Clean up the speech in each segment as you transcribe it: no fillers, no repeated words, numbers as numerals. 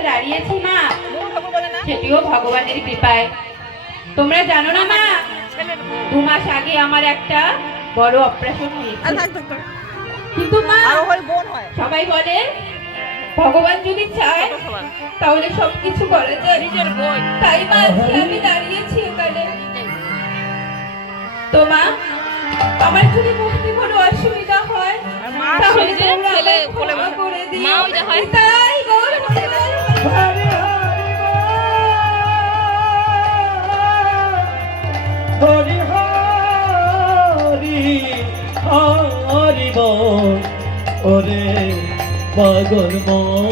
এসে দাঁড়িয়েছি মা, সেটিও ভগবানের কৃপায়। তোমরা জানো না মা, 2 মাস আগে আমার একটা বড় অপারেশন হয়েছে। কিন্তু মা, সবাই বলে ভগবান যদি চায় তাহলে সবকিছু করা যায়। তাই মা আজকে আমি দাঁড়িয়েছি এখানে। তো মা, আমার যদি বুঝতে কোনো অসুবিধা হয় তাহলে ছেলে ক্ষমা করে দিও। মা ওই যে হয় তাই গৌর হরি হরি হরি হরি বল ওরে পাগল মন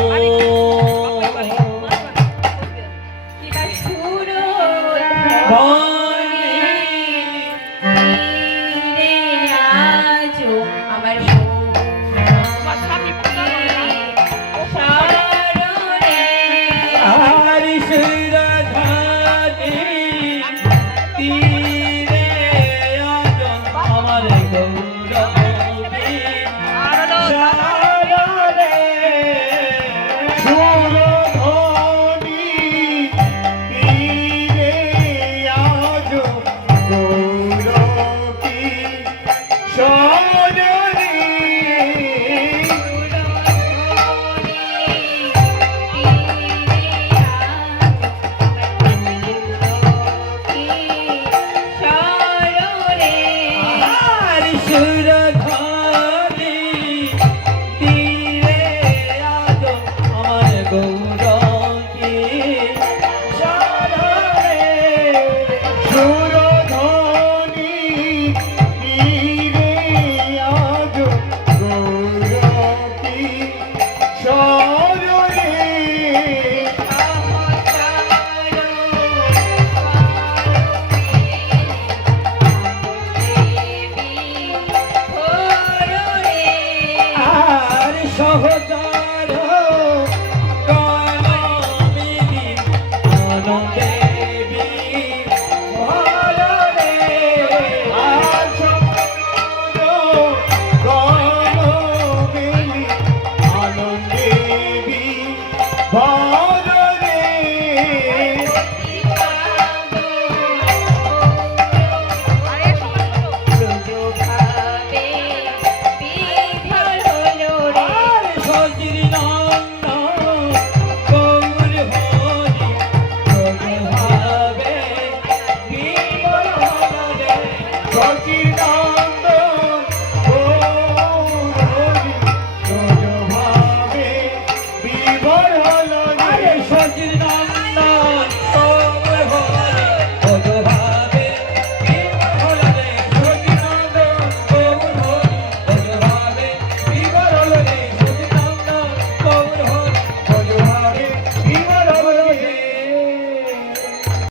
Sakina